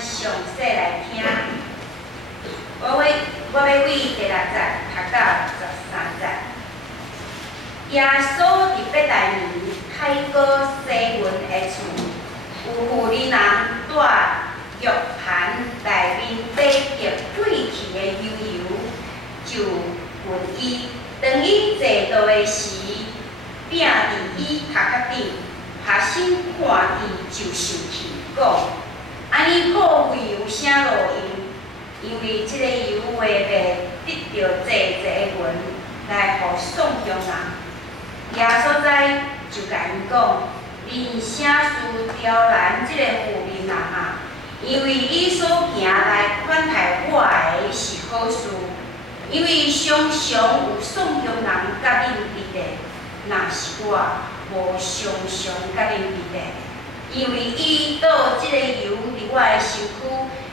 详细来听。我要为第6节读到13节。耶稣伫伯大尼开过西门的厝，有妇人带玉盘内面摆着贵气的油，就问伊，当伊坐倒的时，摒伫伊头壳顶，学生看伊就生气，讲：安尼破费有啥路用？因为即个油画袂得到济的银来互送中人。耶稣知就甲因讲：恁啥事刁难即个妇人啊？因为伊所行来款待我的是好事，因为常常有送中人甲恁伫地，若是我无常常甲恁伫地，因为伊倒即个油伫我的身躯，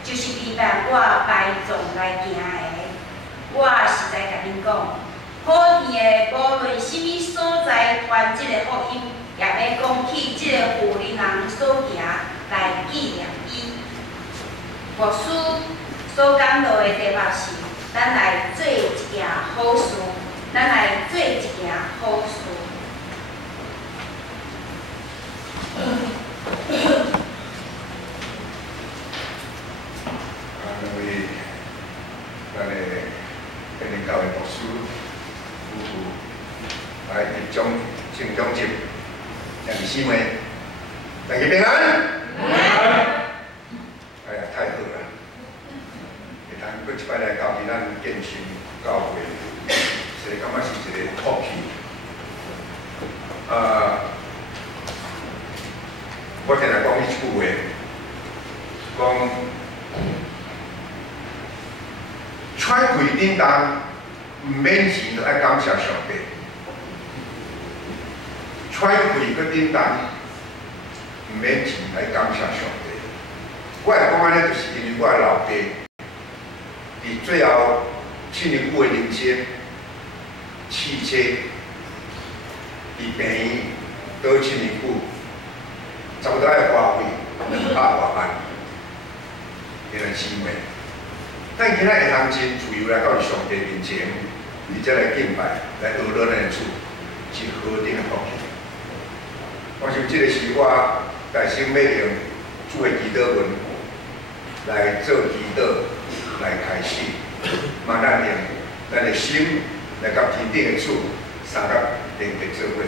就是避免我摆纵来行的。我实在甲恁讲，普天的无论什么所在传即个福音，也要讲起即个妇人所行来纪念伊。牧师所讲到的题目是：咱来做一件好事，咱来做一件好事。两位咱的天主教的牧师夫妇来入中敬中节，两姊妹，大家平安。哎呀，太好了！会通搁一摆来到咱建成教会，实在感觉是一个福气。我定来讲伊一句话，讲揣开叮当，毋免钱就爱感谢上帝；揣开个叮当，毋免钱来感谢上帝。我会讲安尼，就是因为我的老爸伫最后7年久的人生，汽车伫病院倒7年久，差不多爱花费200多万，原来姊妹。咱今仔会通真自由来到上帝面前，而且来敬拜，来学乐咱的主，是何等的福气！我想这个是我在生命中主的祈祷文来做祈祷，来开始，嘛咱用咱的心来甲天顶的主三甲连结做伙。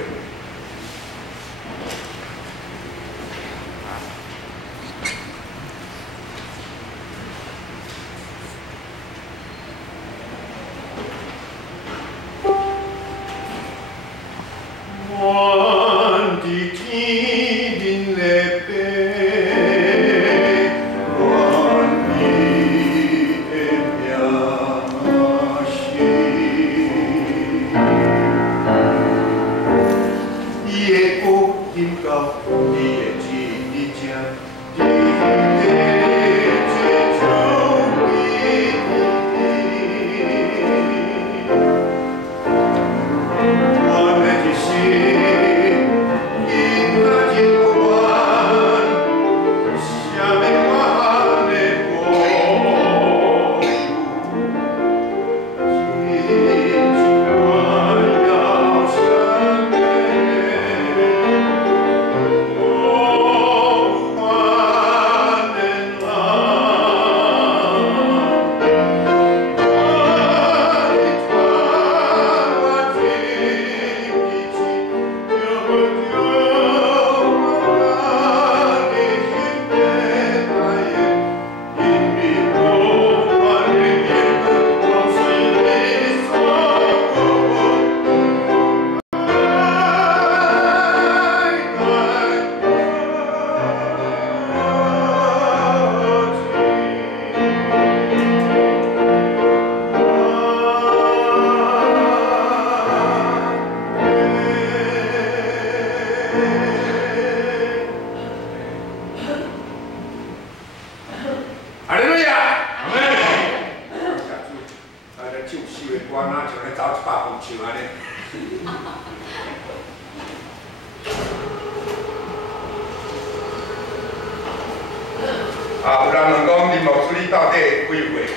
有人人问讲林牧师，你到底几岁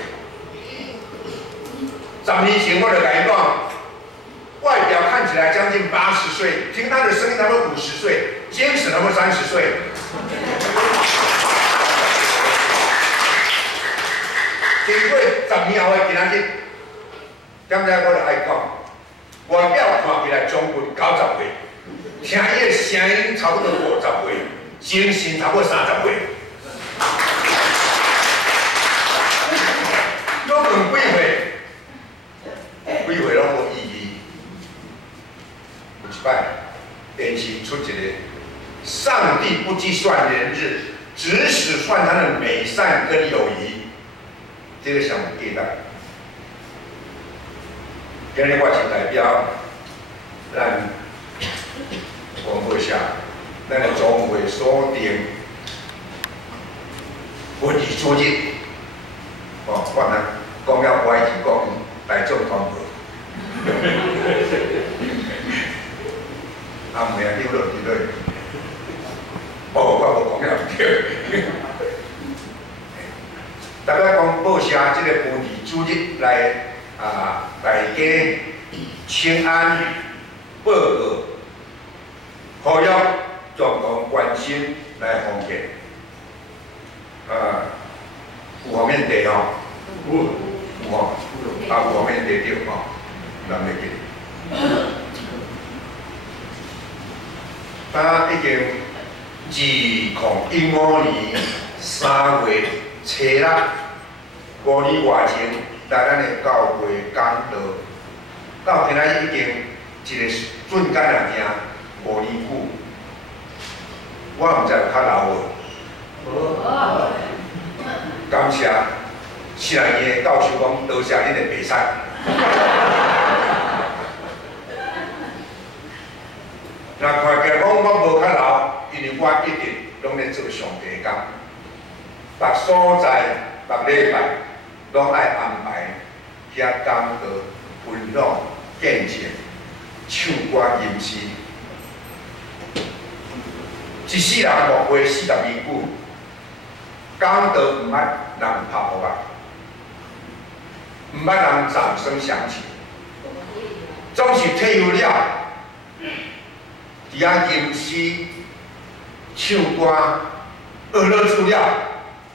？10年前我就甲伊讲，外表看起来将近80岁，听他的声音差不多50岁，精神差不多30岁。经过10年后的今仔日，点解我就爱讲？外表看起来将近90岁，听伊的声音差不多50岁，精神差不多30岁。我问几岁？几岁拢无意义。有一摆电视出一个，上帝不计算年日，只使算他的美善跟友谊。这个想记得。今日我是代表咱王会下，咱的总会所定文艺主日，哦，我呢讲了歪题讲大众传播，啊，唔系丢落去对，哦，我无讲了对。大家讲报社这个文艺主日来大家请安报告，呼吁总统关心来奉献。有方面地吼，有吼，有方面地对吼，人袂记。已经2015年3月初6，5年外前来咱的教会讲道，到今仔已经一个瞬间来听5年久，我毋知有较老无。感谢新来的教授讲，多谢恁的白菜。若看起来讲我无较老，因为我一直拢咧做上帝的工，逐所在、逐礼拜拢爱安排遐讲道、分享、见证、唱歌、吟诗。一世人莫过40年久。讲道唔捌人拍鼓啊，唔捌人掌声响起，总是退休了，伫遐吟诗、唱歌、娱乐出了，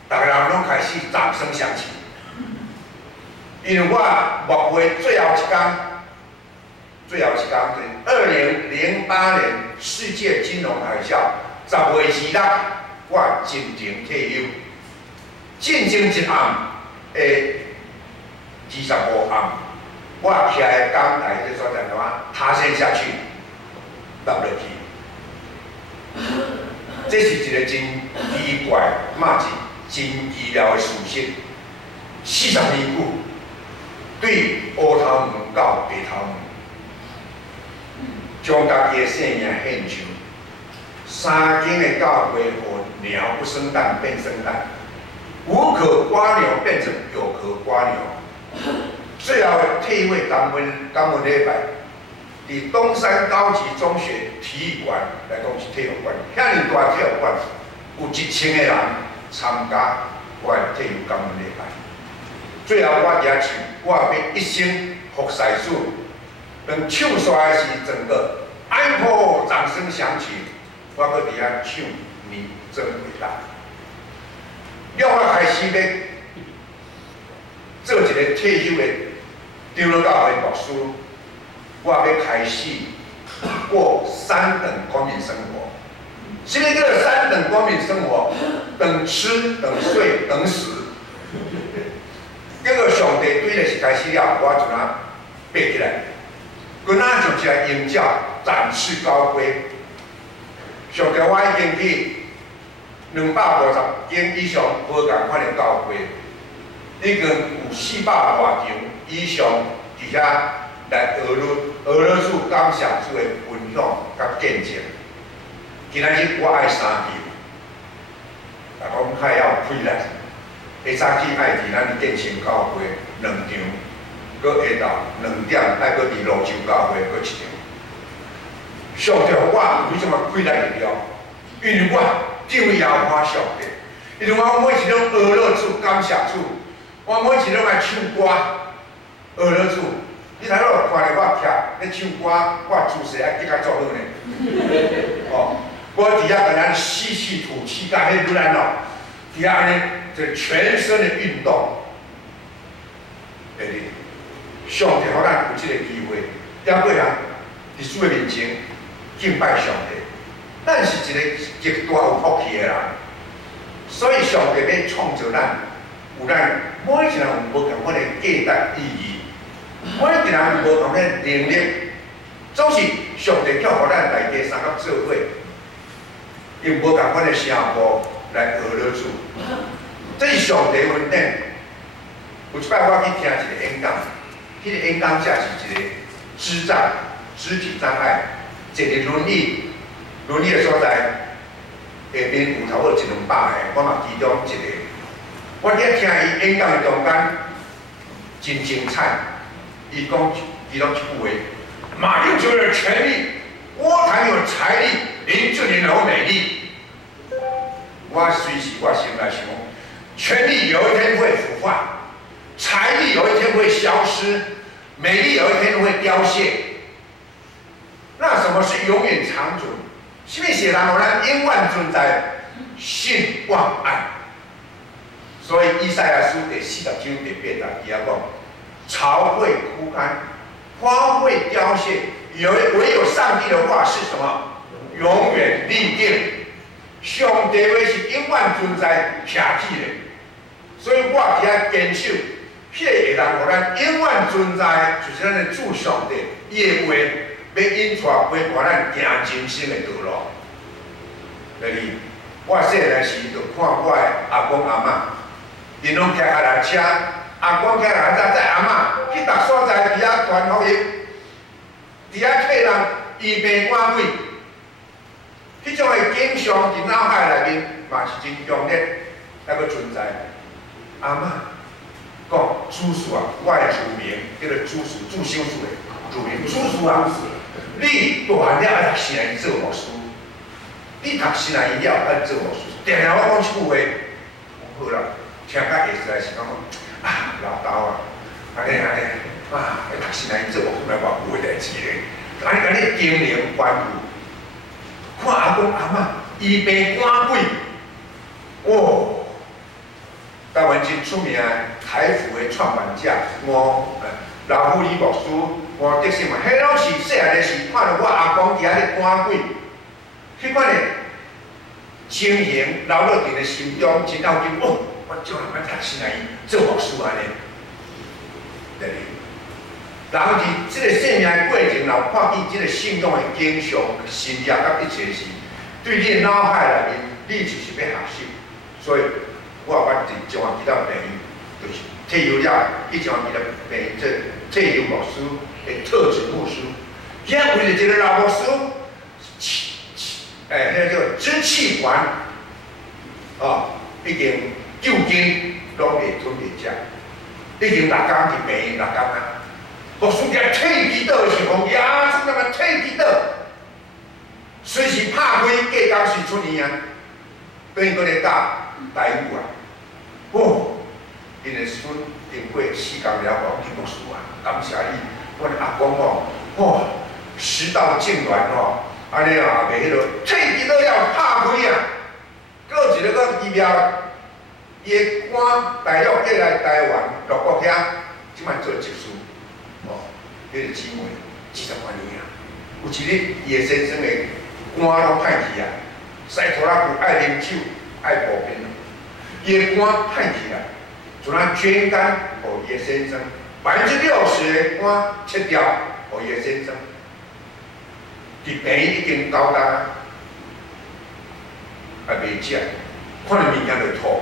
逐个人拢开始掌声响起。因为我莫过最后一天就是2008年世界金融海啸10月26日，我真正退休。进前一暗的25暗，我徛在讲台这所在哪塌陷下去，落落去。这是一个真奇怪，嘛是真意料的事实。40年久，对乌头毛到白头毛，将家己的性命献上，3间的教会和鸟不生蛋变生蛋。无壳瓜牛变成有壳瓜牛，最后退位感恩礼拜，伫东山高级中学体育馆来讲是体育馆，遐尼大体育馆有1000个人参加我的退休感恩礼拜。最后我也唱，我要一生服侍主。当唱出来时，整个安可掌声响起，我搁伫遐唱你真伟大。了，我开始要做一个退休的长老教会牧师，我要开始过3等公民生活。什么叫做3等公民生活？等吃、等睡、等死。结果上帝对的是开始了，我就拿爬起来，滚啊就起来鹰叫，展翅高飞。上帝我已经去250间以上无共款的教会，已经有400多场以上伫遐来俄罗斯感谢主的分享甲见证。今仔日我爱3场，但讲还要开力。下早起爱伫咱建成教会2场，搁下昼2点爱搁伫泸州教会搁1场。上帝我为什么开力力量？因为我敬畏耶和华上帝，因为我每一种娱乐主、感谢主，我每一种来唱歌，娱乐主。你睇到看着我徛咧唱歌，我姿势还更加足好呢。哦，我伫遐跟咱吸气吐气，甲迄愈难咯，伫遐安尼就全身的运动。对哩，上帝互咱有即个机会，了过人伫主的面前敬拜上帝，咱是一个极大有福气的人。所以上帝要创造咱，有咱每一个人有无同款的价值意义，每一个人有无同的能力，总是上帝叫互咱大家三角做伙，用无同款的声波来娱乐主。这是上帝恩典。有一摆我去听一个演讲，迄个演讲者是一个肢障、肢体障碍，坐伫轮椅的所在。下面有差不多100-200个，我嘛其中一个。我咧听伊演讲的中间，真精彩。伊讲一句话：马英九有权力，郭台有财力，林志玲有美丽。我随时我心来想，权力有一天会腐化，财力有一天会消失，美丽有一天会凋谢。那什么是永远长存？什么是人互咱永远存在？信望爱。所以以赛亚书第40章第8节伊遐讲：巢会枯干，花会凋谢，唯有上帝的话是什么？永远立定。上帝话是永远存在徛起的。所以我伫遐坚守，迄个会当互咱永远存在，就是咱的主上帝，伊的话。要引带陪伴咱行人生的道路。所以，我细汉时就看我的阿公阿嬷，因拢骑脚踏车，阿公骑脚踏车载阿嬷去逐所在，伫遐传福音，伫遐替人医病赶鬼。迄种的景象伫脑海内面嘛是真强烈，还阁存在。阿嬷讲主事啊，我的主名叫做主事，主修事的主名，主事啊。你大汉了爱读圣经做牧师，你读圣经了爱做牧师。定定我讲一句话，好啦，听甲会实在是讲啊，老豆啊，安尼啊，要读圣经做牧师，来偌有诶代志咧。安尼甲你经营关顾，看阿公阿嬷医病赶鬼，哦，台湾真出名台服的创办者老夫李牧师。我德性嘛，迄拢是细汉的时看到我阿公伫遐咧赶鬼，迄款的情形留落伫个心中，真要紧哦！我将来要读圣经做牧师安尼。对，人伫即个生命过程，若看见即个信仰的景象、信仰甲一切时，对你的脑海内面，你就是要学习。所以，我捌将我其他朋友，就是退休了，去将其他朋友做退休牧师。特指牧师，遐为了一个老牧师，迄个叫支气管，已经究竟拢袂吞袂食，已经6工是病6工啊。牧师伫退祈祷的时候，呀，出那么退祈祷，随时拍开过工是出年啊，等于搁咧教台语啊，哦，因的孙经过4工了，讲牧师啊，感谢你。我阿公食道痉挛安尼啊，袂迄落退去都了拍开啊，搁一个搁医疗，伊的肝大陆过来台湾陆国遐，即摆做技术，迄个姊妹20多年啊，有一日伊的先生的肝拢歹去啊，西拖拉骨爱啉酒，爱补病，伊的肝歹去啊，就咱捐肝互伊的先生。60%的肝切掉，互伊的先生，伫病已经交代，也袂食，看到物件就吐。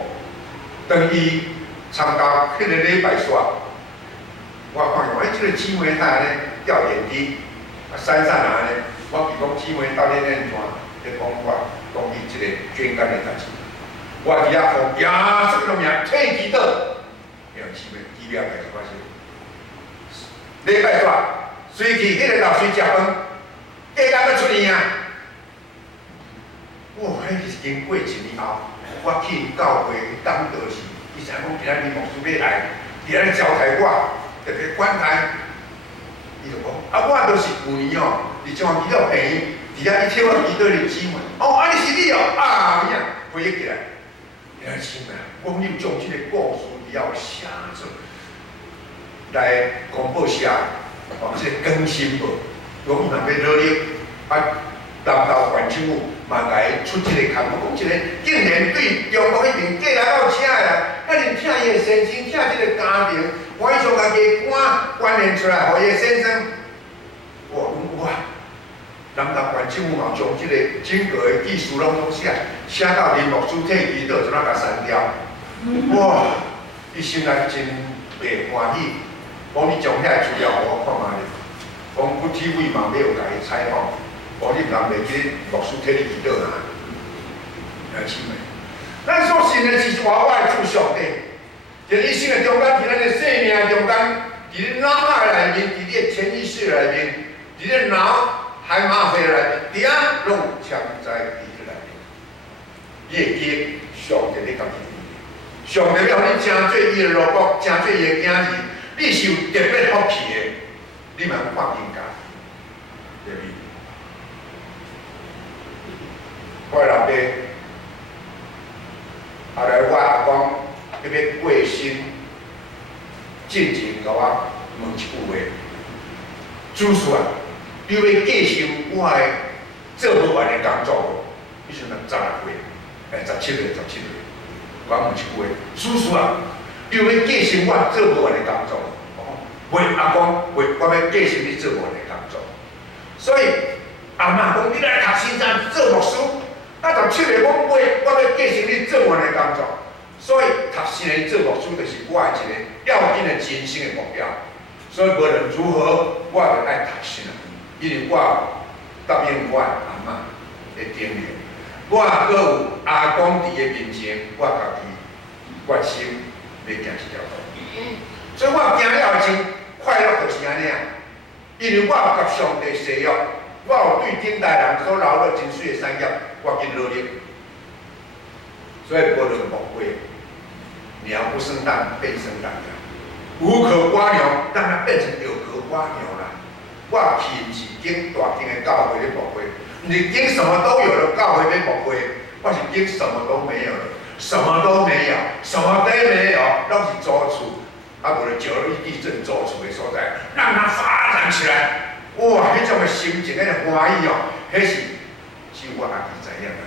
当伊参加迄个礼拜煞，我看即个姊妹她安尼掉眼滴，山上安尼，我比讲姊妹到底安怎咧讲法，讲伊即个捐肝的代志。我伫遐讲呀，这个名退祈祷，让姊妹医疗开始发生。礼拜煞，随去迄个老师食饭，过工要出年啊！哇，迄是经过1年后，我去教会当道士，伊想讲今仔日牧师要来，伫咧招待我，特别管台。伊就讲，啊，我都是旧年哦，伫中基督病院，伫遐去跳基督的姊妹。哦，啊，你是你哦，啊，咩啊，回忆起来，兄弟们，我们要将这个故事要写出来公布下，或者更新报。我们若要努力，啊，南投县政府嘛来出这个项目，讲一个竟然对中国迄边过来到请的人，遐尼请伊的先生，请这个家庭，我以上家己官关联出来，互伊的先生，哇！南投县政府嘛将这个整个的意思拢写到林牧师退伊倒，就那甲删掉。哇！伊心内真袂欢喜，讲你将遐资料互我看下哩。讲不 TV 嘛没有甲伊采访，讲你人袂记牧师退伊倒啊，兄弟们，咱所信的是我的主上帝，在一生的中间，伫咱的生命中间，伫你脑海内面，伫你的潜意识内面，伫你的脑海马回来，伫遐拢藏在伊内面。你会记上帝你家己。上帝要你真做伊的萝卜，真做伊的囝儿，你是有特别福气的，你嘛看人家，对不对？我的老爸，后来我阿公要过身，进前甲我问一句话：主叔啊，你要继续我的做不完的工作无？迄时阵16岁，17岁。我问一句话，叔叔啊，你要继续我做不完的工作？袂，阿公袂，我要继续你做不完的工作。所以阿嬷讲，你来读新山做牧师，啊17岁讲袂，我要继续你做不完的工作。所以读新年做牧师就是我的一个要紧的人生的目标。所以无论如何，我就爱读新年，因为我答应我的阿嬷的叮咛。我还有阿公伫个面前，我家己决心要行这条路。所以我行了真快乐，就是安尼啊。因为我有甲上帝誓约，我有对顶代人所留落真水的产业，我尽努力。所以无论无归，鸟不生蛋，便生蛋呀。无壳瓜牛，让它变成有壳瓜牛啦。我去是经大间的教会咧牧会。你经什么都有了，教会要牧会，我是经什么都没有了，什么都没有，什么都没有，拢是租厝，啊，无就921地震租厝的所在，让它发展起来。哇，迄种的心情，迄个欢喜哦，迄是只有我家己知影啦。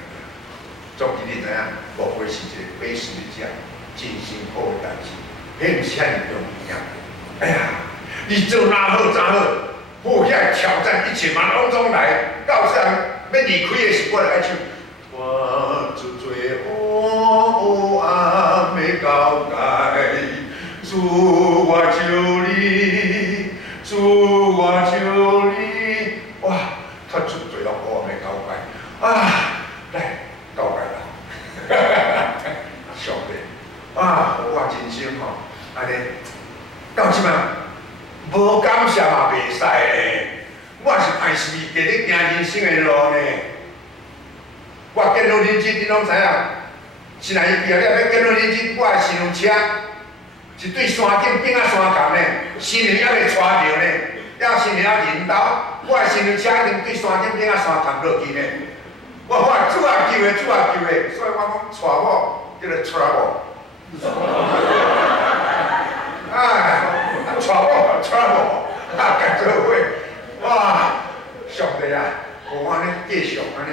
总之你知影，牧会是一个非时间真心好的代志，迄毋是遐尔容易啊。哎呀，你做哪好咋好？好遐挑战1000万拢总来，到时人要离开的时，我就爱唱。我做最黑暗的交界，主我求你，主我求你。哇，他做最黑暗的交界啊！来交界啦，上帝啊，我人生吼，安尼到即摆。无感谢嘛袂使咧，我是歹势给你行人生的路呢。我见到恁姊，恁拢知影，是哪伊毕业了要见到恁姊，我的新娘车是对山顶顶啊山坎呢，新娘还袂带着呢，要新娘还领导，我的新娘车一定对山顶顶啊山坎落去呢。我话主啊救的，主啊救的，所以我讲带我叫做 trouble。哎。trouble，啊，甲做伙，哇！上帝啊，我安尼继续安尼，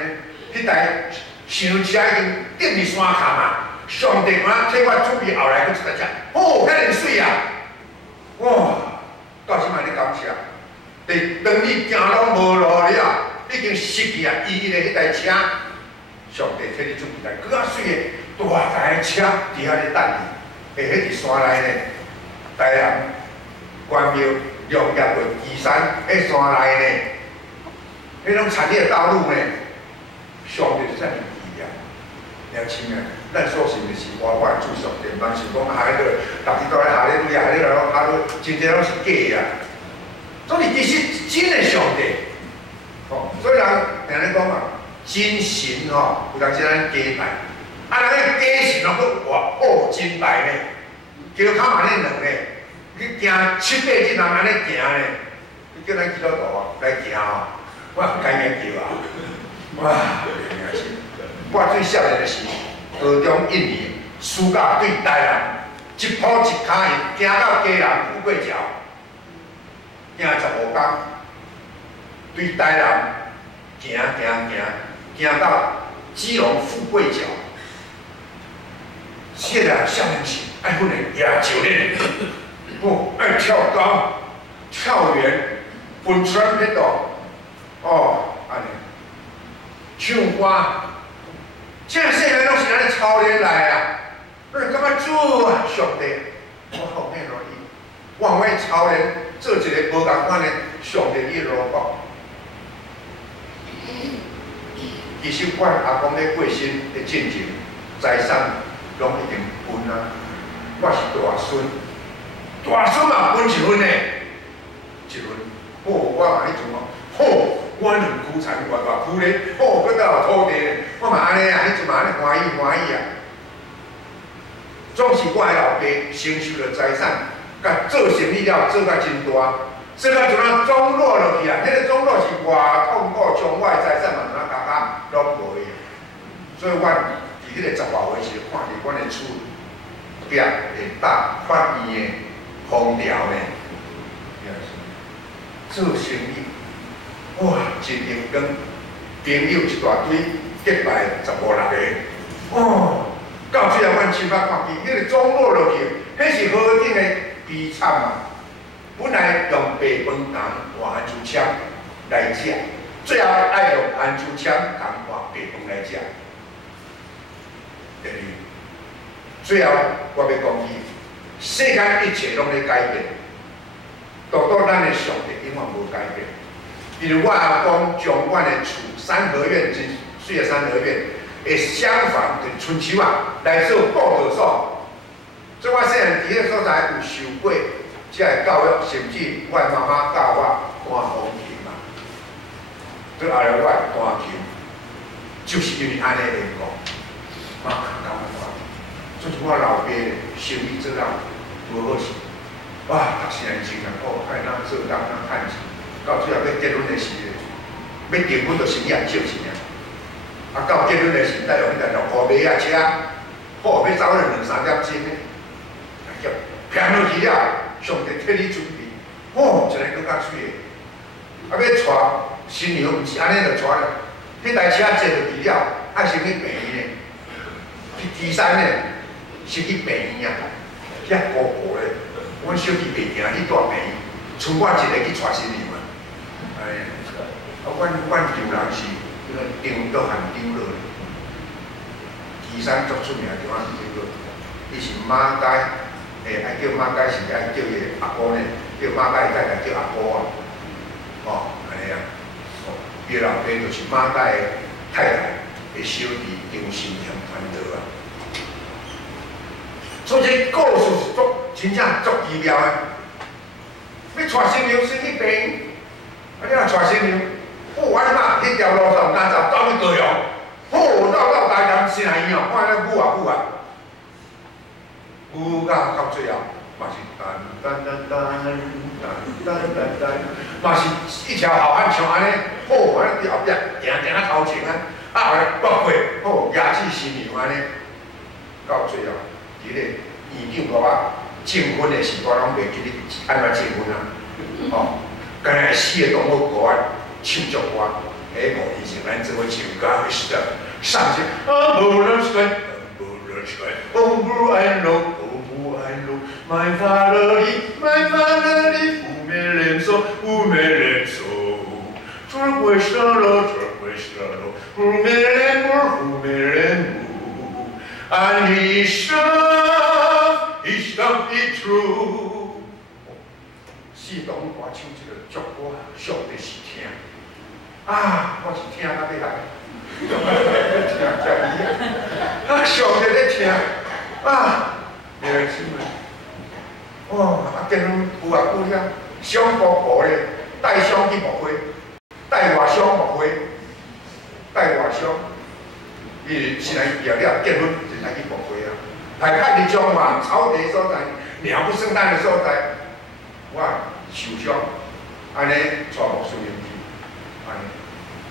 迄台新娘车已经顶伫山坎啊，上帝我替我准备后来佫一台车，哦，遐尼水啊！哇！到即摆你感谢，当你行拢无路了，已经失去啊意义的迄台车，上帝替你准备台更较水的大台车伫遐咧等你，迄伫山内呢，台南。关庙、龙业会、岐山迄山内呢，迄种产业道路呢，上帝就遮尔易啊！年轻啊，咱所信的是我的主上帝，毋是讲哈咧个，逐日都来哈咧路亚，哈咧来哈咧，真正拢是假啊！所以其实真的上帝，哦，所以人定咧讲嘛，真神吼，有当时咱假拜，啊，人个假是拢个哇哦真白呢，叫较慢咧两呢，你行7、8日人安尼行呢，你叫咱基督徒来行哦，我改名叫啊，哇，真是，我最少年的是高中1年，暑假对台南。 一步一脚印，行到基隆富贵桥，行15天，对台南行到基隆富贵桥。这个少年时爱训练野球练，哦，爱跳高、跳远、分川迄度，哦，安尼唱歌，这细汉拢是安尼操练来啊。 我感觉主啊，上帝，我奉献落去，我用我操练做一个无共款的上帝的罗卜。其实阮阿公咧过身的进前，财产拢已经分啊。我是大孙，大孙嘛分1份呢，1份。哦，我嘛迄阵哦，好，我2区田偌大区咧，哦，搁倒有土地咧，我嘛安尼啊，迄阵嘛安尼欢喜啊。 总是我的老爸承受了财产，甲做生意了做甲真大，做到就那总落落去啊！迄个总落是偌痛苦，将我的财产嘛，那家拢无去。所以，阮伫迄个10外岁时，看见阮的厝壁会搭法院的空调呢，做生意，哇，真用功，朋友一大堆，结拜15、16个，哦。 到最后，阮亲眼看见，迄个总落落去，迄是好景的悲惨啊！本来用白饭糠换安珠签来食，最后爱用安珠签糠换白饭来食。第二，最后我要讲伊，世间一切拢在改变，独独咱的上帝永远无改变。因为我阿公将阮的厝3合院，真水的3合院。 会相反的春秋啊，来做报道所。所以我细汉伫迄个所在有受过这个教育，甚至我妈妈教我弹风琴嘛。对后来我弹琴，就是因为安尼来讲，嘛教我。所以我老爸生意做了无好势，哇，读成真啊，哦，爱哪做哪趁钱，到最后要结婚的时候，要结婚就生意也少钱啊。 啊，到结婚的时代，用迄个6块马仔车，好要走了2、3点钟呢，叫平落去了，上帝替你准备，哦，一个更较水的。啊，要带新娘，毋是安尼就带了，迄台车坐落去了，爱先去病院呢，去岐山呢，先去病院啊，遐高高咧，阮小弟袂行去大病院，剩我一个去带新娘啊，哎，啊，阮旧人是。 张都含张落，岐山足出名的地方是这个，伊是马街，爱叫马街是爱叫伊阿姑呢，叫马街再来叫阿姑啊，哦，安尼啊，哦，伊老爸就是马街的太太的小弟张新祥传道啊，所以这故事是真正足奇妙的。要带新娘先去病，啊，你若带新娘。 哦，我即马迄条路上敢走到去高雄，哦，到台南新来医院，看那舞啊，舞到最后嘛是噔噔噔噔噔噔噔噔，嘛是一条好汉唱安尼，哦，安尼伫后壁行啊头前啊，啊后来跋过，哦，压制新娘安尼，到最后，伫个院长甲我证婚的时，我拢袂记你安怎证婚啊，哦，敢若死的动物歌啊。 唱着歌，下午以前咱做伙唱歌时的，上去啊，无人传，无人传，哦不爱路，哦不爱路，My father里，乌梅连手，乌梅连手，这回事了，乌梅连母，爱你一生一true。四动歌唱这个足歌，上帝是听。 啊！我是听到要来，听遮伊啊，上帝咧听啊，弟兄姊妹，哦，啊，结婚有啊有了，上婆婆咧，带上去牧会，带外乡牧会，带外乡，伊是然毕业了结婚就来去牧会啊。大概伫中华草地所在、鸟不生蛋的所在，我受伤，安尼带牧师入去，安尼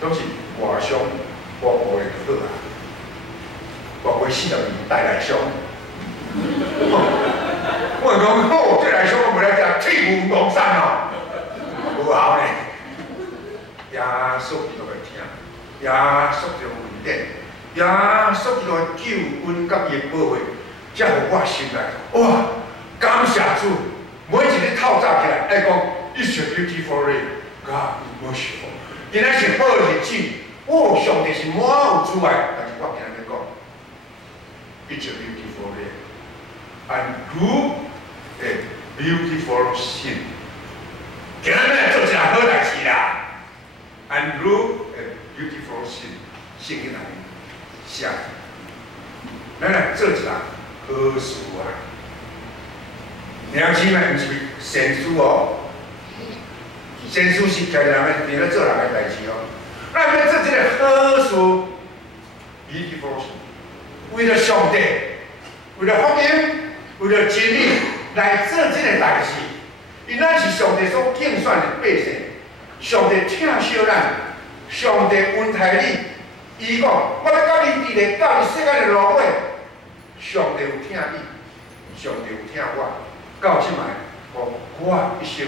都是外伤牧会就好啊。牧会40年带来伤。我讲好，这来伤我袂来食铁牛龙山哦，无效呢。耶稣基督的听，耶稣基督的恩典，耶稣基督的救恩甲伊的保护，才互我心内哇，感谢主！每一日透早起来，爱讲It's a beautiful day, God is merciful。今仔是好日子，哦，上帝是满有慈爱，但是我今日要讲，It's a beautiful day, and do a beautiful sin。今日要做一件好代志啦。And do a beautiful sin， 圣经内面写，咱来做一件好事啊！良心嘛，毋是善事哦，善事是家人的，伫咧做人的代志哦。咱要做一个好事 ，beautiful 事，为了上帝，为了福音，为了真理来做这个代志，因咱是上帝所竞选的百姓。上帝疼惜咱，上帝恩待你。伊讲，我要甲你伫咧到你世界的路尾，上帝有疼你，上帝有疼我。到即摆，我一生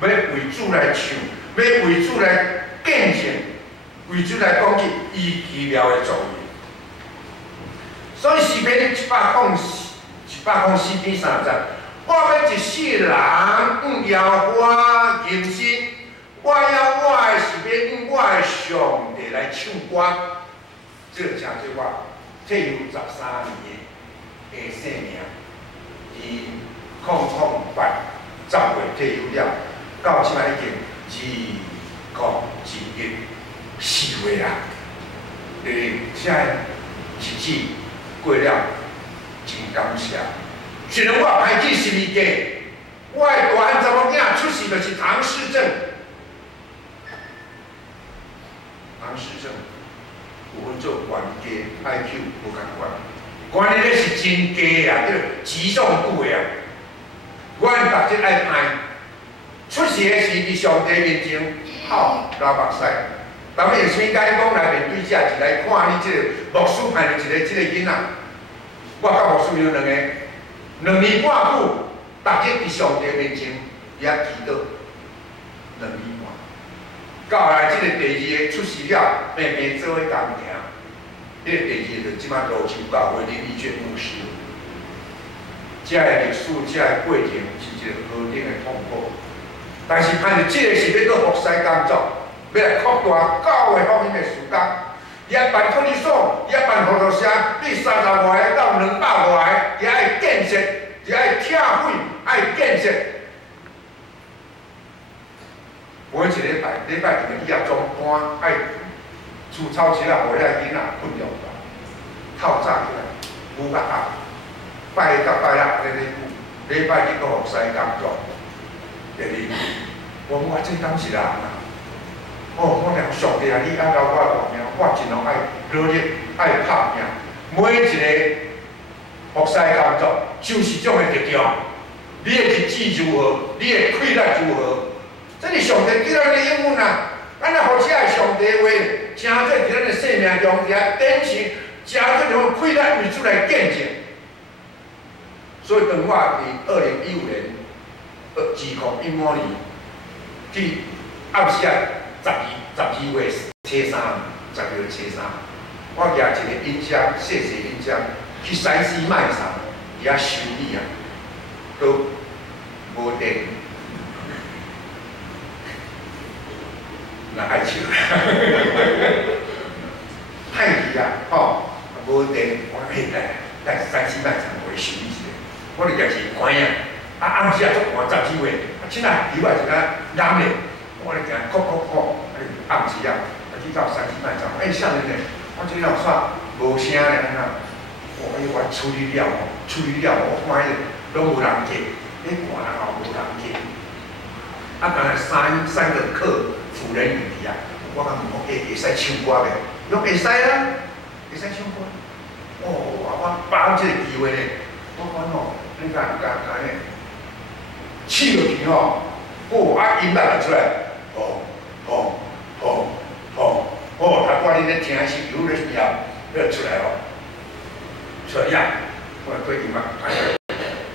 要为主来唱，要为主来见证，为主来讲起伊奇妙的作为。所以诗篇104篇30，我要一世人摇花吟诗。我要我的是要用我的上帝来唱歌，这个正是我退休13年的生命。伊2008 10月退休了，到即摆已经2021 4月啊。现在日子过了，真感谢。虽然我排第12届，我的大汉查某囝出世就是唐氏症。唐氏症有分做悬低 IQ 无共款，悬低咧是真低啊，叫极重度的啊。阮逐日爱拍，出世的时伫上帝面前哭流目屎。当面生甲讲来面对者是来看你即个牧师派的一个囡仔，我甲牧师有2年半久，逐日伫上帝面前也祈祷2年半。到来，即个第2个出世了，慢慢做伙同行。迄个第2个就即摆罗州教会林立娟牧师。这个历史，这个过程是一个何等的痛苦。但是盼着这个是要做服侍工作，要来扩大教会福音的事工。也办托儿所，也办合作社，比30外个到200外个，也爱建设，也爱拆毁，爱建设。每一个礼拜一个以后中班，爱厝操车啊，互遐囡仔困着吧，透早起来，牛甲鸭，拜到拜六在咧顾，礼拜日搁服侍工作。第二，我这当是人啊，我念上帝啊，你按照我大命，我尽量爱努力，爱拍拼。每一个服侍工作就是种个特长，你的日子如何，你的快乐如何？这是上帝给咱的应允啊！咱来好写上帝的话，真做伫咱的生命中遐典型，真做种快乐为主来见证。所以当我伫2015年2015年去暗时12月初3，12月初3，我举一个音箱，细音箱去西施卖场伫遐修理啊，都无电。那爱笑，歹去啊！吼，无电，我来西施卖场我修理一下。我就家是关啊，暗时啊足寒，12月，凊彩里外一个冷咧，我咧行哭，暗时啊，去到西施卖场，少年咧，我即样煞无声咧，安那，我处理了，我看迄拢无人客，迄寒人后无人客，当然三个客。辅仁语啊，我讲会使唱歌袂？拢会使啊，会使唱歌。我把握这个机会呢，我讲吼，你看呢，试落去吼，音乐就出来，他管你咧听是有咧调，要出来哦，出来呀，我对音乐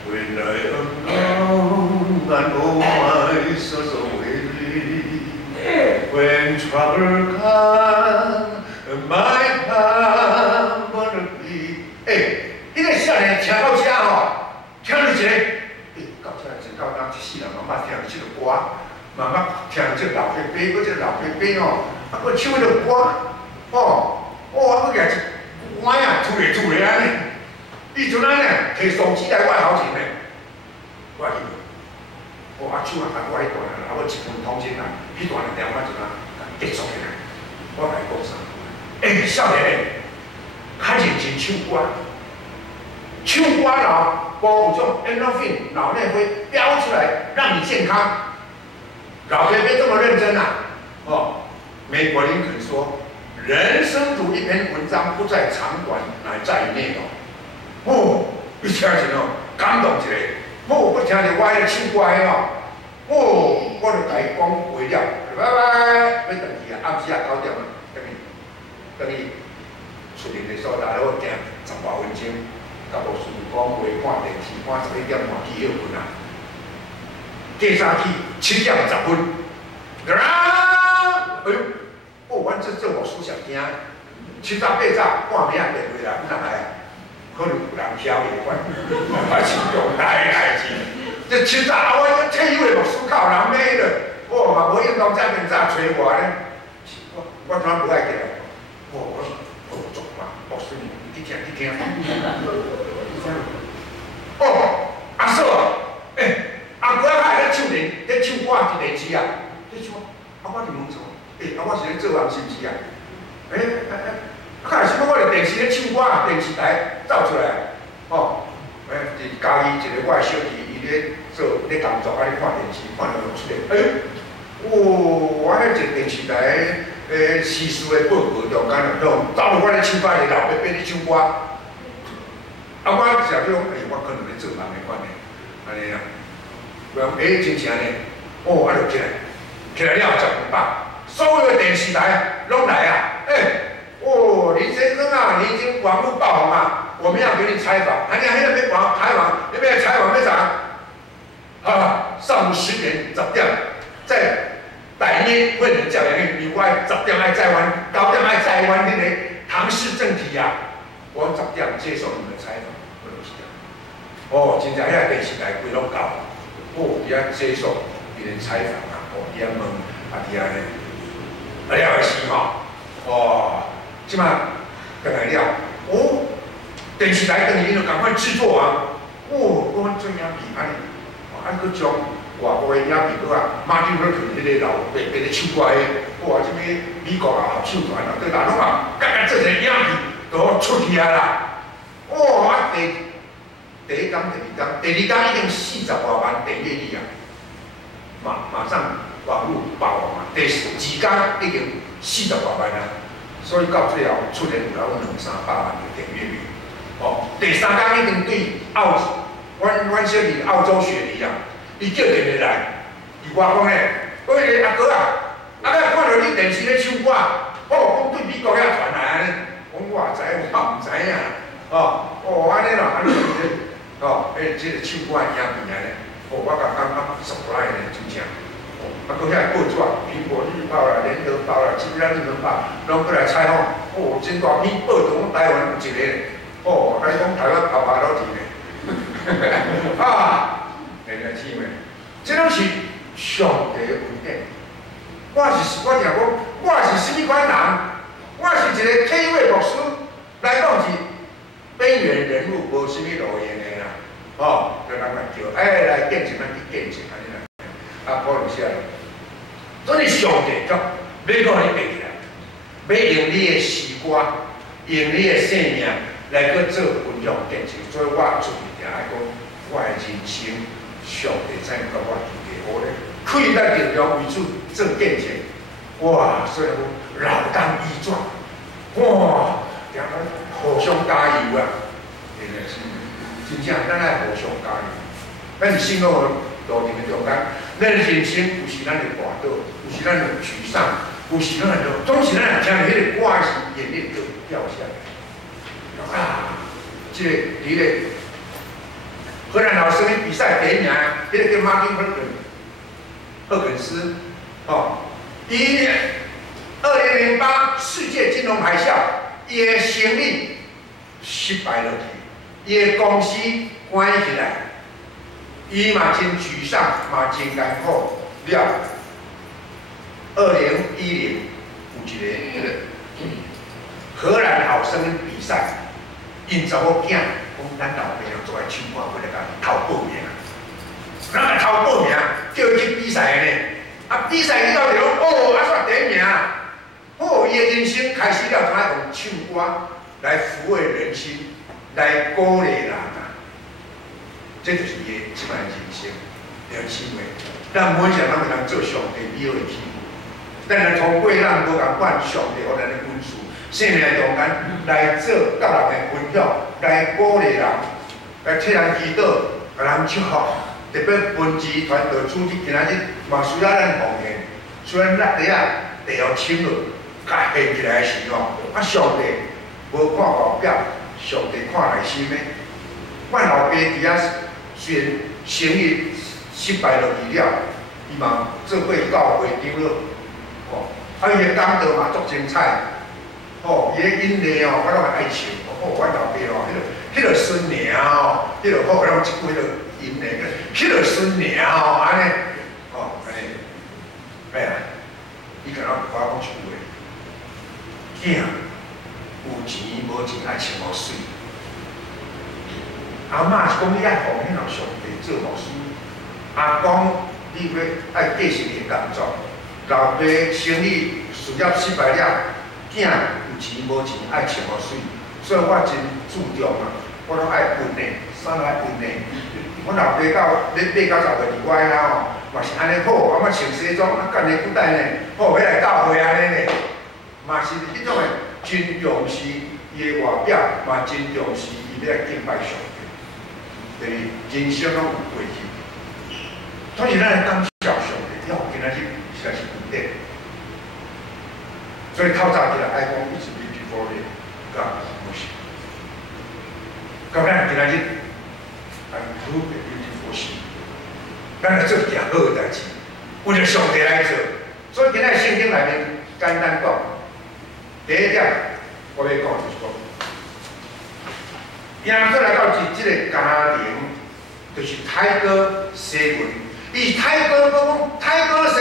，When I am alone and oh my soul so weary, when trouble comes, my heart wanna be。迄个少年听到遮吼，听到一个，到遮真够当一世人慢慢听即个歌，慢慢听即个老伯伯，嗰只老伯伯吼，佮唱迄个歌，我举一碗啊，吐咧安尼。伊阵安尼摕手机来我头前咧，我去，手啊我迄段啊，我1分通钟啊，迄段电话就结束起来。我来讲啥？少年，较认真唱歌，唱歌脑有种 endorphin 脑内啡飙出来，让你健康。老伯伯这么认真啊！美国林肯说：“人生如一篇文章，不在长短，乃在于内容。”你听一下感动一下。我听着我迄个唱歌的我就甲伊讲话了，拜拜，要回去啊，暗时啊9点啊，等于出门的所在，我行10多分钟，甲无事讲话、看电视、看11点半起歇困啊。第三起7点10分，阮这无思想惊，7早8早半暝啊电话来，哪来啊？可能有人晓袂款，还是重大的代志。这7早我退休的牧师靠人买了，嘛无应当遮尔早找我呢。我怎不爱过来？我做嘛，牧师你听。阿嫂，阿哥啊，咧唱歌伫电视啊，咧唱，我伫问错，我是咧做人是毋是啊？是我伫电视咧唱歌，电视台走出来，伫家己一个我的小弟，伊咧工作，咧看电视，看到出来，我迄一个电视台时事的报告中间走到我咧唱歌，是老伯伯咧唱歌，我想讲，我可能咧做人的款的，安尼啦，真正呢，就起来了10分半，所有的电视台拢来啊，林先生啊，你已经网络爆红啊！我们要给你采访，还要采访，你要采访咩啥？上午10点10点，在百年会人教养院以外10点爱在湾，9点爱在湾那个唐氏正题啊，我10点接受你们的采访，真正遐电视台规拢搞，伊遐接受别人采访啊，伊遐问伊遐呢，了是即摆回来了，电视台等于就赶快制作啊，我做影片安尼，佫将外国的影片佫马丁路德迄个老伯伯咧唱歌的，即个美国啊合唱团啊，对大陆啊，做一个影片都出去啊啦，第一天、第2天已经40多万订阅率啊，马上网络爆红啊，第2天已经40多万啊。所以到最后出来有2、300万的订阅率。第3天已经对阮小弟澳洲雪梨啊，伊叫电话来，伊我讲咧，阿哥啊，看到你电视咧唱歌，讲对美国遐传来安尼，我知，我毋知影，安尼咯，即个唱歌的影片安尼，我感觉surprise呢，真正。佫遐报纸啊，苹果日报啦、联合报啦、中央日报，拢过来采访。真大篇报道，讲台湾有一个，还讲台湾跑都甜的，原来是咩？这拢是上帝的恩典。我定讲，我是什么款人？我是一个体育牧师，来讲是边缘人物，无什么路用的啦。就人来叫，来见证，咱去见证安尼啦。保罗写，所以上帝要你爬起来，要用你的诗歌，用你的生命来去做分享见证。所以我出去定爱讲，我的人生，上帝怎甲我预备好咧？可以咱定量为主做见证。所以讲老当益壮，点讲互相加油啊！真诶是，真正咱爱互相加油。咱生活路程的中间，咱人生有时咱会跌倒，有时咱会沮丧，有时咱会总是咱会听到迄个歌时，眼泪就掉下来。啊，这个伫个荷兰老师比赛第一名，迄个叫马丁赫肯斯，哦，伊2008世界金融海啸，伊的生意失败落去，伊的公司关起来。 伊嘛真沮丧，嘛真艰苦。了，2010有一个荷兰好声音比赛，因查某囝讲咱老爸要做来唱歌，为了甲偷报名，咱来偷报名，叫伊去比赛的呢。啊，比赛以后就讲哦，啊煞第一名，哦，伊的人生开始了，怎啊用唱歌来抚慰人心，来鼓励人啊。 这就是伊的即摆人生，良心话。咱每一个人会当做上帝美好的器具，咱来通过咱无共款上帝予咱的恩赐，生命中间来做甲人的分享，来鼓励人，来替人祈祷，甲人祝福。特别文字传道组织今仔日嘛需要咱奉献，虽然咱地啊地要深落，甲献起来的时候，啊上帝无看外表，上帝看内心的。阮老爸伫遐。 虽然生意失败落去了，伊嘛做过教会长了，哦，啊伊的讲道嘛足精彩，哦，伊的音乐哦，我拢爱唱，哦，阮老爸哦，迄个孙娘哦，迄个好，咱一句迄个音乐，迄个孙娘哦，安尼，哦，安尼，哎呀，伊甲我讲一句话，囝，有钱无钱爱穿好水。 阿嬷是讲你爱奉献让上帝做牧师，阿公你要爱继续你的工作，老爸生意事业失败了，囝有钱无钱爱穿好水，所以我真注重啊，我拢爱分的，衫爱分的。我老爸到咧8到10个礼拜啦吼，嘛是安尼好，我嘛穿西装，啊干日古代呢，好要来教会安尼呢，嘛是迄种的真重视伊的外表，嘛真重视伊要来敬拜上帝。 就是人生拢有过去，所以咱来感谢上帝，了今仔日实在是恩典。所以透早起来爱讲一直 beautiful 的，甲不是。咁咱今仔日I'm too beautiful 是，咱来做一件好嘅代志，为了上帝来做。所以今仔圣经内面简单讲，第一点我要讲就是讲。 耶稣来到即个家庭，就是泰戈西文。伊泰戈讲泰戈西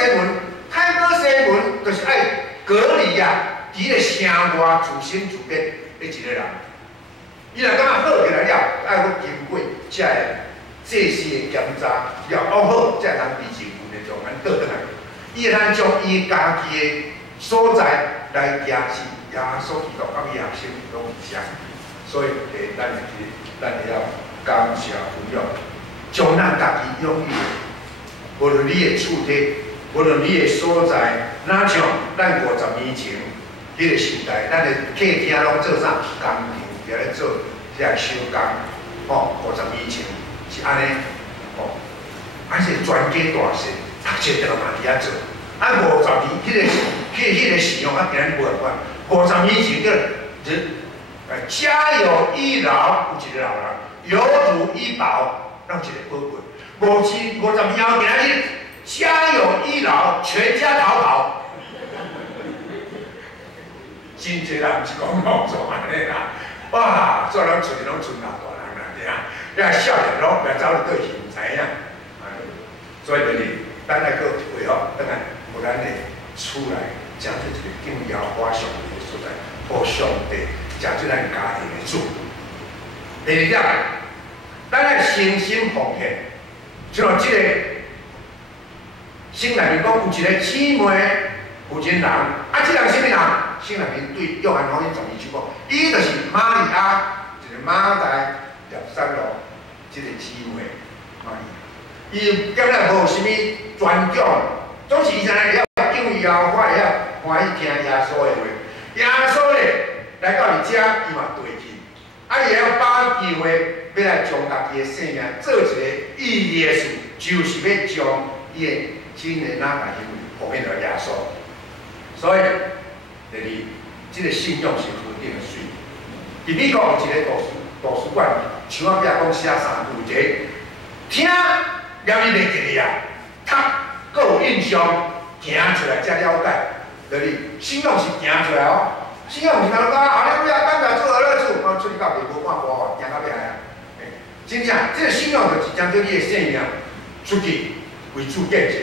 文，就是爱隔离啊，伫个城外自生自灭的一个人。伊若感觉好起来了，爱要经过遮个祭司的检查，了熬好，才通伫神份的中间倒转来。伊会通将伊家己的所在来行事，耶稣基督甲伊学生拢一样。 所以，咱要感谢福养，将咱家己拥有，无论你的厝体，无论你的所在，哪像咱50年前迄个时代，咱的客厅拢做啥？工厂伫咧做遮手工，吼，50年前是安尼，吼，而且专家大师读册着嘛伫遐做，啊50年迄个时候啊，今日无办法，50年前个人。 家有一老，有一个老人；有主一宝，让一个宝贵。50年后，今日家有一老，全家逃跑。真侪人是讲讲做安尼啦，哇！做人厝里拢剩老大人啦，对啊，遐少年拢袂走入倒去，唔知影。所以就是咱来个为哦，等下有咱的厝内，真做一个敬仰我上帝的所在，互上帝。 食出咱家庭的主。第二点，咱爱诚心奉献。就像这个圣内面讲，有一个姊妹负责人，啊，这人什么人？圣内面对约翰福音12章讲，伊就是玛利亚，就是马大亚山路这个姊妹玛利亚。伊根本无什么专长，总是伊知影会晓敬畏耶和华，会晓欢喜听耶稣的话。耶稣咧。来到你遮，伊嘛对去。啊，伊要把握机会，要来将家己的生命做一个意义的事，就是要将伊的真的哪个行为奉献到耶稣。所以，第二，这个信用是核定的水。伫美国有一个图书馆，墙仔壁讲写3句，一个听了你袂记哩啊，读阁有印象，行出来才了解。就是信用是行出来哦。 信用是讲哈利路亚，感谢主，阿乐主，我出去到地无看无法，行到尾啊！真正，这个信用就是将做你的生命出去为主见证，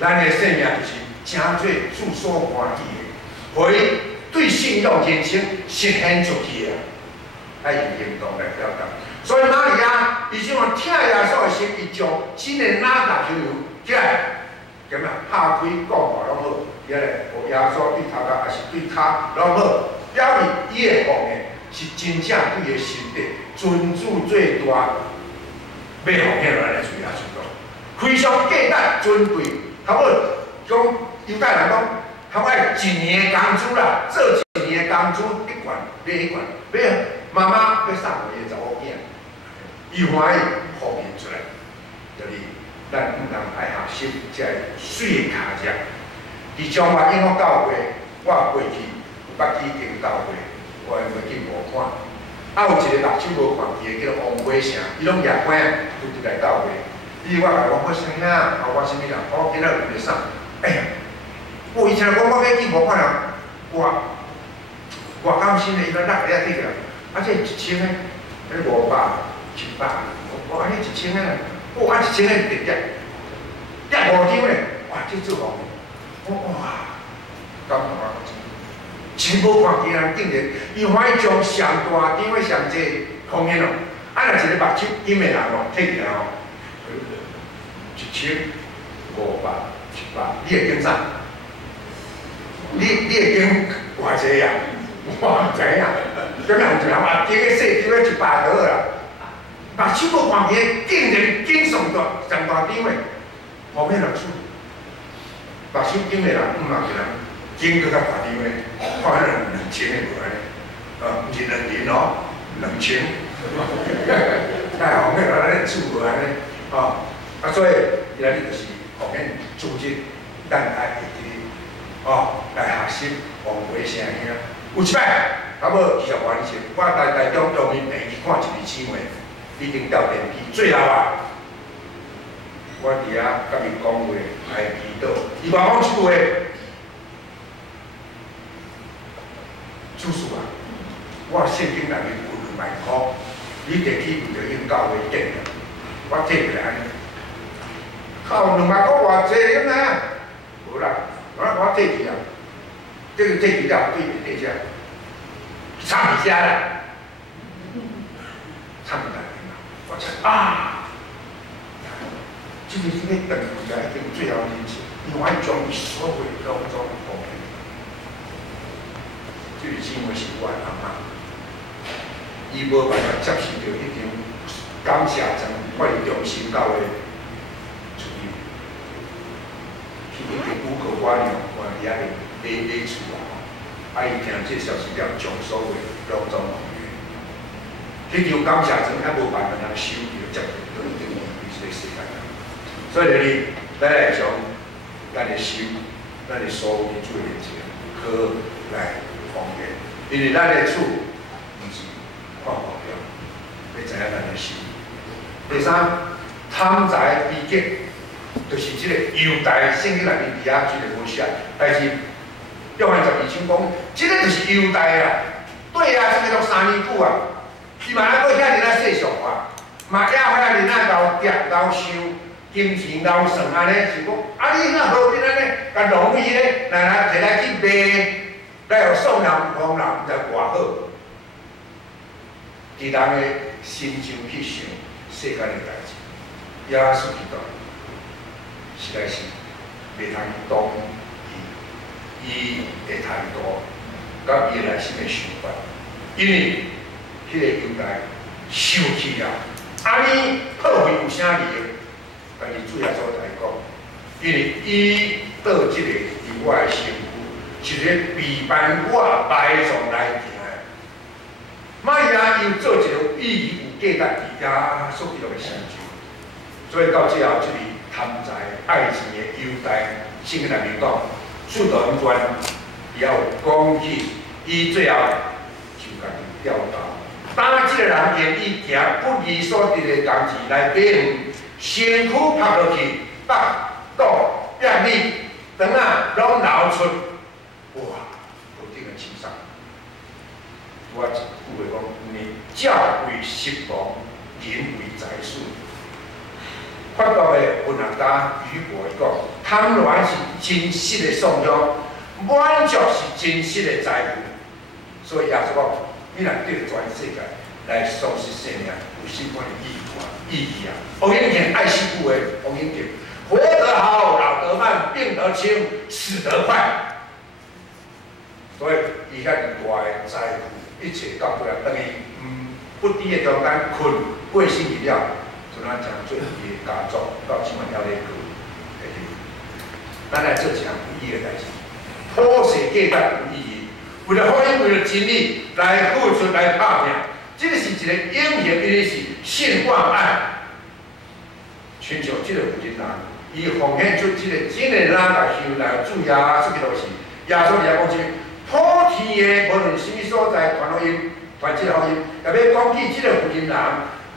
咱的生命就是真做主所欢喜的，互伊对信用人生实现出去的，爱用行动来表达。所以玛利亚，伊即种听耶稣的心，伊将真的哪大朋友起来，咁啊，拍开讲话拢好。 遐咧，有耶稣对头壳，还是对脚拢好，表示伊的奉献是真正对伊心底尊主最大，要奉献落来的主耶稣讲，非常价值尊贵。头尾讲犹太人讲，头尾一年的工资啦，做一年的工资一罐买一罐，买妈妈要送互伊的查某囝，伊欢喜奉献出来，就是咱毋通爱学习这水脚只。 伫中华英福教会，我过去有捌去经教会，我因为去无看。啊，有一个目睭无看见的，叫做王伟成，伊拢夜班拄来教会。伊我来讲，我啥物啊？我啥物啦？我今仔日袂送。哎呀，我以前讲我要去无看人，我甘心的，伊讲哪个遐底个？啊，这1000个，迄500、700，我安尼1000个，我按1000个直接5张嘞，哇，这做好。 哇！感动啊！真无看见人竟然，伊欢喜将上大张的上济奉献咯。啊，若一个目睭金的人哦，摕起来哦，1500、700，你会拣啥？你会拣偌济啊？我唔知影。咁样有一人话，拣个细张的100就好啦。目睭无看见，竟然拣上大张的奉献落去。 目睭金的人，毋嘛是人金搁较大张的，看人2000的无安尼，毋是2银哦，2000，太红个啦，咱厝无安尼，啊，所以今日就是奉献组织，咱爱会记，来学习王维声兄。有一摆，差不多20外年前，我台中阳明病去看一个姊妹，已经掉电梯，最后啊。 我伫遐甲伊讲话，来祈祷。伊话讲一句话：主叔啊，我现金内面有2万块，你地去为着应教会建的，我摕起来安尼。靠，2万块偌济，你知影？无啦，我摕去啊，这个摕去了，对面底下，插伫遮啦，插伫内面啦，我讲啊。 就是今天等回来已经最后日子，伊完将伊所有拢总奉献。这个姊妹是我的阿妈，伊无办法接受到迄张感谢状，我是中心教的出去，去迄个古柯花园，我伫遐咧厝啊，伊听这消息了，将所有拢总奉献。迄张感谢状还无办法通收着，接到一定伊这个世界。 所以呢，咱来从咱的心、咱的所有的主的面前，好来奉献，因为咱的厝不是看目标，要知影咱的心。第三，贪财逼劫，就是这个犹大圣经内面底下这个无写，但是约翰12章讲，这个就是犹大啊，对啊，这个都3年久啊，伊嘛还阁遐尔世俗化，嘛遐遐尔老跌老想。 金钱老算安尼，是讲啊，你那何必安尼？甲农民咧，来摕来去卖，来互送人方人，毋知偌好。伫人的心中去想世间的代志，耶稣基督实在是袂通当伊的态度，甲伊内心的想法，因为迄个犹大受气了，安尼破坏有啥利益？ 但是主耶稣来讲，因为伊倒即个伫我的身躯，是咧陪伴我来从来行的，马爷又做一个有意义、有价值也所记录的成就。所以到最后，这个贪财爱钱的优待，圣经内面讲，四道人传也有讲起，伊最后就家己掉倒。当这个人愿意行不义所得的工钱来买鱼，身躯拍落去，腹肚便利，肠啊拢流出，哇，不定的清爽。我一句话讲，你教为食亡，人为财损。法国的文学家雨果伊讲，贪婪是真实的颂扬，满足是真实的财富。所以耶稣讲，你若对全世界来丧失生命，有什么意义啊？王永田爱惜故为，王永田活得好，老得慢，病得轻，死得快。所以伊遐大的财富，一切到尾来等于不低的中间困过身去了。就咱讲做伊的家族到即满了咧过，咱来做一项有意义的代志，普世价值有意义，为了福音，为了真理来付出来打拼，这个是一个英雄，一个是信望爱。亲像这个有钱人，伊奉献出这个真的咱来修来主耶稣基督是耶稣来讲，即普天的无论什么所在传福音，传这个福音，也要讲起这个有钱人。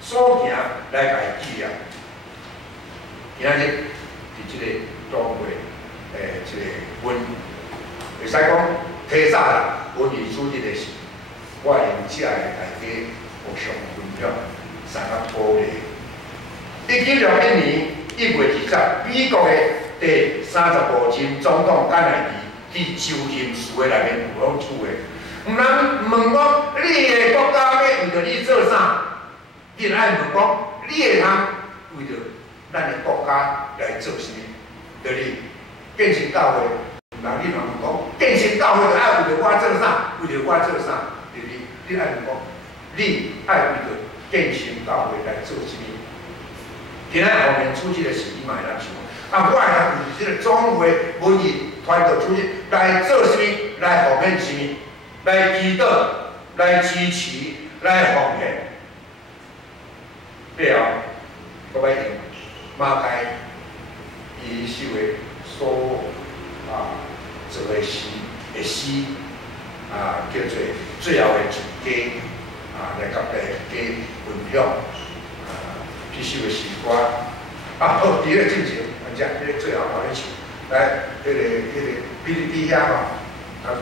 所行来家己记啊！今仔日伫即个中国即个文，会使讲提早啦，文艺主义的是，我用这个大家互相分享，三个鼓励。1961年1月20日，美国的第35任总统甘乃迪伫就任词的内面有讲出的，毋通问讲你的国家要为着你做啥？你爱问讲，你会通为着咱的国家来做啥物？就是建成教会，人你若问讲，建成教会就爱为着我做啥？为着我做啥？就是你爱问讲，你爱为着建成教会来做啥物？今仔后面出去的是你嘛会当想，啊，我会当为着这个中华文艺团队出去来做啥物？来后面啥物？来祈祷，来支持，来奉献。最后，我要用马太伊首的所做的诗叫做最后的一家来甲大家分享这首的诗歌好，伫咧进前，反正迄个最后我咧唱，来，迄个PPT遐吼，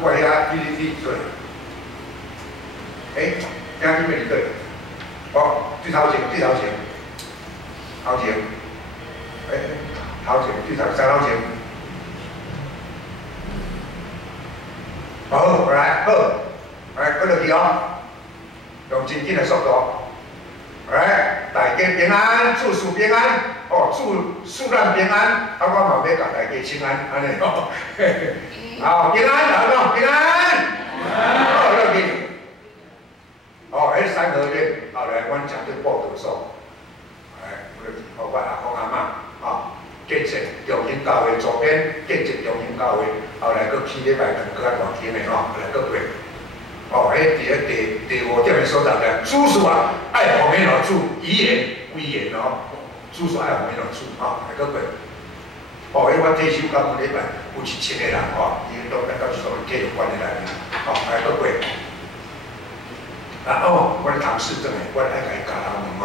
我遐PPT做，今日对。哦，对头前，头前，头前，三头前。好，来，搁落去哦，用真紧的速度，来，大家平安，祝寿平安，祝咱平安，我嘛要甲大家请安，安尼哦，好，平安，大家平安，好，落去。迄三合院，来，阮讲对报道所，我阿公阿嬷，建设中兴教会左边，建设中兴教会，后来佫起礼拜堂，佫较大间的吼，后来佫过，迄伫咧第5点的所在咧，主事啊，爱奉献落主，遗言威严哦，主事爱奉献落主，来佫过，迄我退休到本礼拜有1000个人伊都来到所体育馆的内面，来佫过。我的同事真诶，我爱甲伊教人问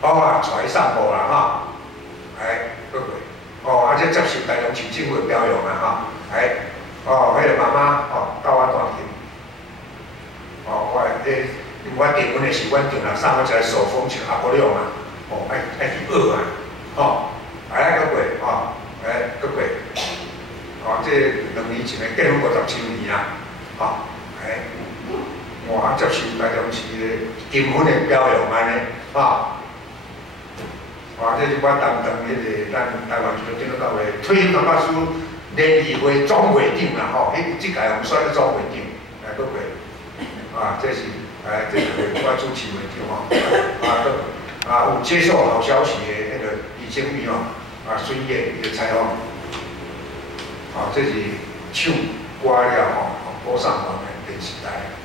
带伊散步啦佫过，这接受台中市政府的表扬啦迄个妈妈到我大厅，因为我订婚的是阮订了送我一个手风琴阿婆亮爱去学佫过佫过，这2年前的结婚50周年啦我接受台中市的金婚的表扬安尼这是我担当迄个咱台湾基督教教会退休教师联谊会总会长啦即届我们选咧总会长，佫过这是我主持会长有接受好消息的迄个李经理孙燕伊的采访这是唱歌了播送电视台。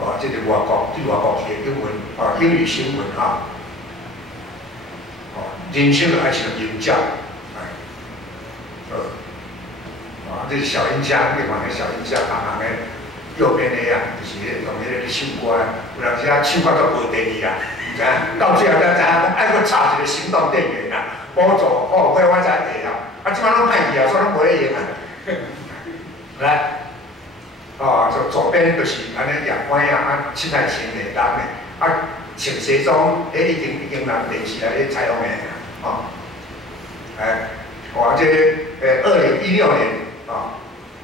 哦，这个外国去外国去的英文哦，英语新闻哈。哦，人生就爱像鹰架，哎，这是小音箱，你看那小音箱，行行的右边的呀，就是用迄个唱歌，有人写唱歌都无第二啦，唔知影，到最后才知影讲爱搁插一个行动电源啦，补助哦，我才会啊，啊，即摆拢歹去啊，所以拢无咧用啊。来，哦，就左边就是安尼夜晚啊，七彩晴的人的，啊，穿西装，迄已经人电视来咧采访的啦，哦，哎，哇，这2016年啊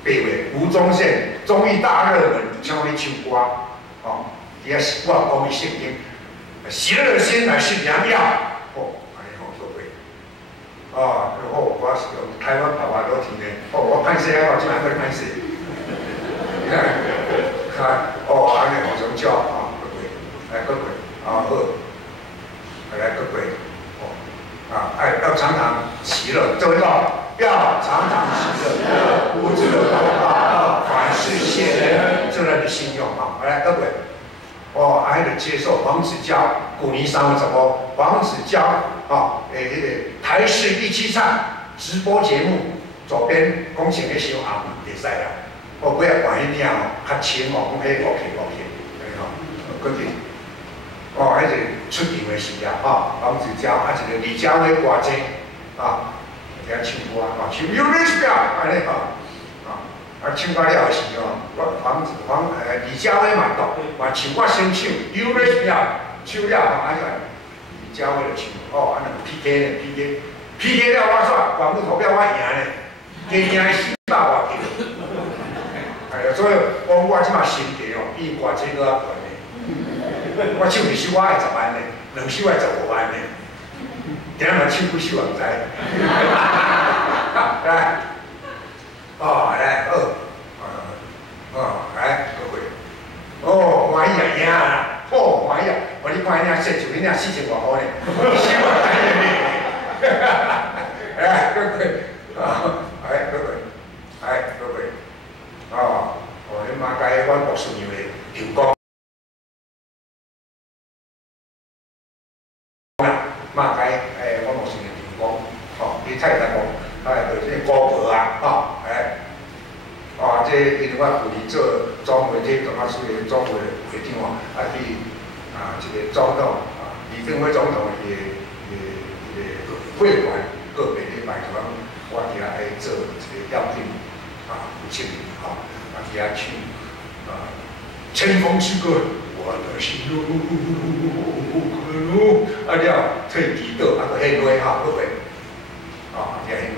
，8月吴宗宪综艺大热门，唱咧唱歌，哦，伊啊我讲伊圣经，邪恶的心乃是良药，哦，安尼好各位，哦，好，我是用台湾爸爸都听的，哦，我歹势啊，我即摆搁歹势，看，哦，安尼好相照啊，各位，来各位，啊好，来各位，哦，啊，哎，要常常喜乐，这位到。要常常喜乐，不住的祷告，凡事谢恩，这是你信用啊！来，各位，哦，还得接受黄子佼、古尼桑什么？黄子佼啊，台视177唱直播节目，左边讲穿个小红袂使啦，哦，不要管一听哦，较轻哦，讲迄OK，对吼，过去，哦，还是出场的时啊，哈，黄子佼，还一个李佳薇歌星啊。听唱歌啊，唱 You Reach Me 安尼吼，啊唱歌了时哦，李佳薇嘛读，嘛唱我先唱 You Reach Me 唱了吼，啊个李佳薇就唱，哦，安尼 PK 了我煞，广告投票我赢咧，加赢400多票，哎呀，所以我即马心计哦，比歌星搁较悬咧，我唱一首我爱10万咧，2首爱15万咧。今日唱几首啊？唔知。来，哦，来，来，各位，哦，欢喜啊，赢啦！哦，欢喜啊！我你看遐说就恁遐4000多块呢，希望大家来，各位，来，各位，来，各位，哦，你马街阮博士娘的球工。马街我目前的员工，哦，你太太讲，就是高博啊，哦，这因为我旧年做总会体动啊，属于总会会长哦，去一个总统李登辉总统的会馆个别的拜托，我伫遐做一个邀请有请你，伫遐唱前方之歌。我的心路可路，了退祈祷，个献花哈，各位，献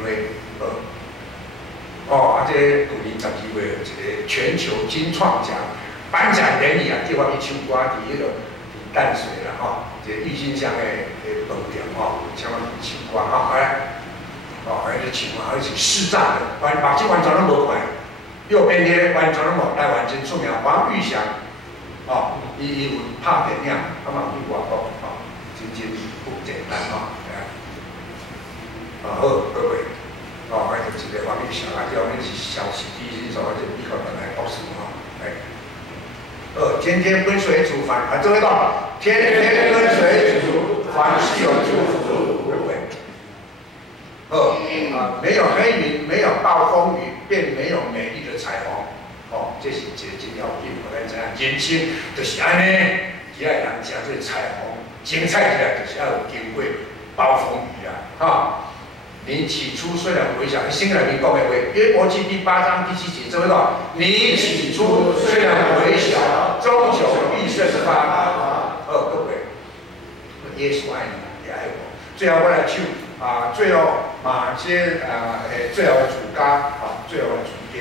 花，这旧年12月一个全球金创奖颁奖典礼啊，即我去唱歌伫迄个淡水啦，这郁金香的饭店请我去唱歌来，去唱而且视障的，目睭完全拢无看，右边的完全拢无，台湾真出名黄玉祥。伊有拍电影，嘛去外国，真不简单好，各位，还有一个黄玉祥，叫阮是小时第一所，就美国人来博士天天跟随主凡，这位讲，天天跟随主，凡事有祝福，对不对？没有黑云，没有暴风雨，便没有美丽的彩虹。这是一个真要紧，我咱知影，人生就是安尼，只要人食做彩虹，精彩起来就是要有经过暴风雨你起初虽然微小，新人民讲的话，约伯记第8章第7节，这位讲，你起初虽然微小，终究必胜发达。各位，耶稣爱你，也爱我。最后我来唱最后最后的主歌最后的主歌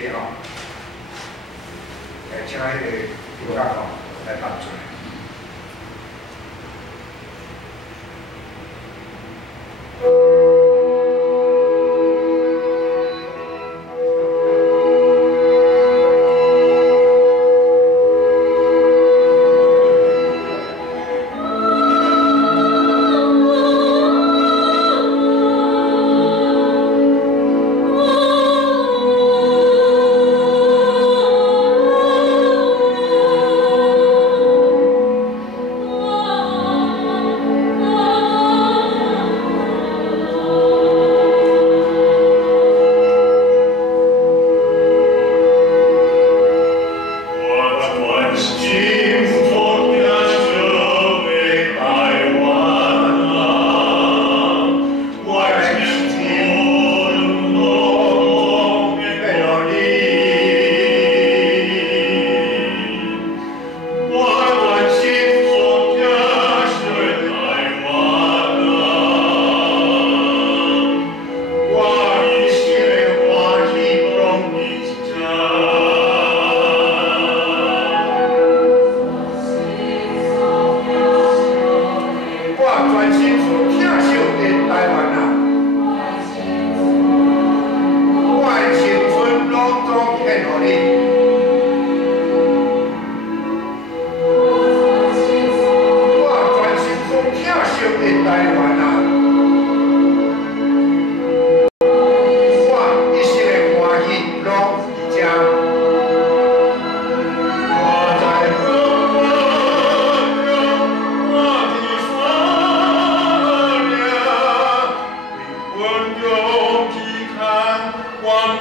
请迄个主角来帮助。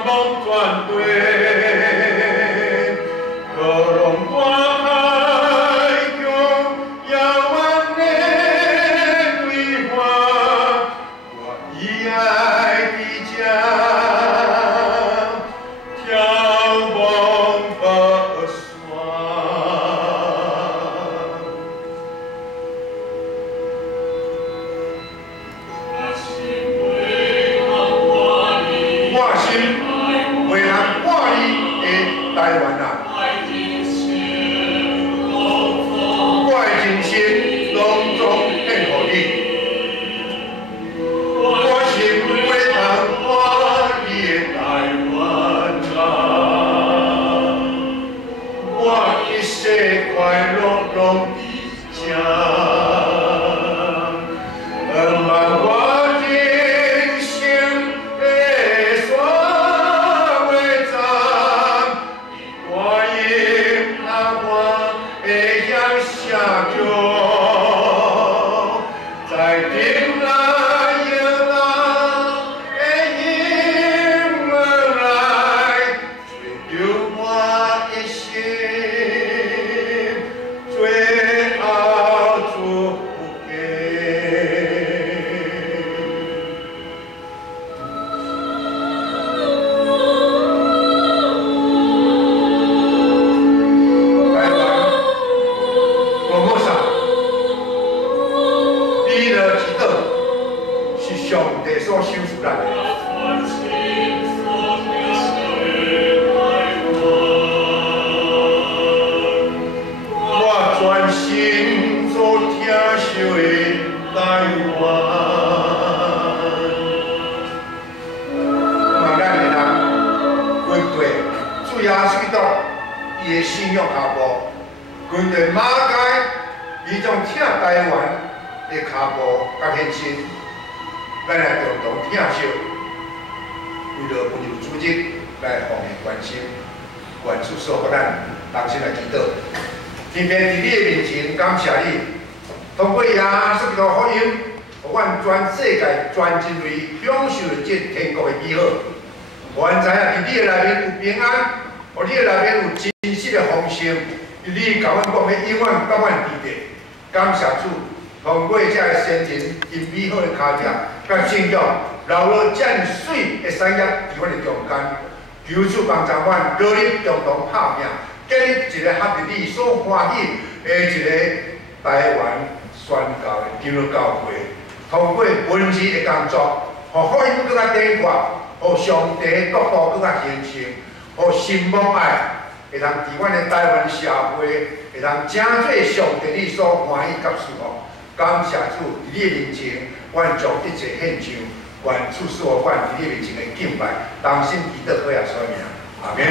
梦转对，可龙大海中遥远的对话，我依爱的家，眺望北山。我心袂通挂你的台湾啊！我的真心拢总献予你。我心袂通挂你的台湾啊！我一世快乐拢伫这。我人生的山尾站，我应那我会晓写着，在顶来摇浪的音乐来，吹着我的心，最后祝福给。上帝所收赐咱的，我全心所疼惜的台湾。嘛，咱的人军队主耶稣基督伊的信仰脚步，军队马街伊种疼台湾的脚步甲献身。咱来共同疼惜，为了温柔组织来奉献关心，愿主所给咱同心来祈祷。天父伫你的面前感谢你，通过耶稣基督福音，互阮全世界全人类享受这天国的美好。阮知影伫你的内面有平安，互你的内面有真实的丰盛，你甲阮讲要永远甲阮伫地。感谢主。通过这个先人因美好的脚迹甲信仰，留落这样水的产业伫阮的中间。求主帮助阮，努力共同拍拼，建立一个合你所欢喜的一个台湾宣教的基督教会。通过文字的工作，互福音更加展扩，互上帝的国度更加形成，互心望爱会通伫阮的台湾社会会通真做上帝你所欢喜甲舒服。感谢主，伫你的面前，阮将一切献上，愿主使我阮伫你面前的敬拜，同心祈祷，靠耶稣名，阿门。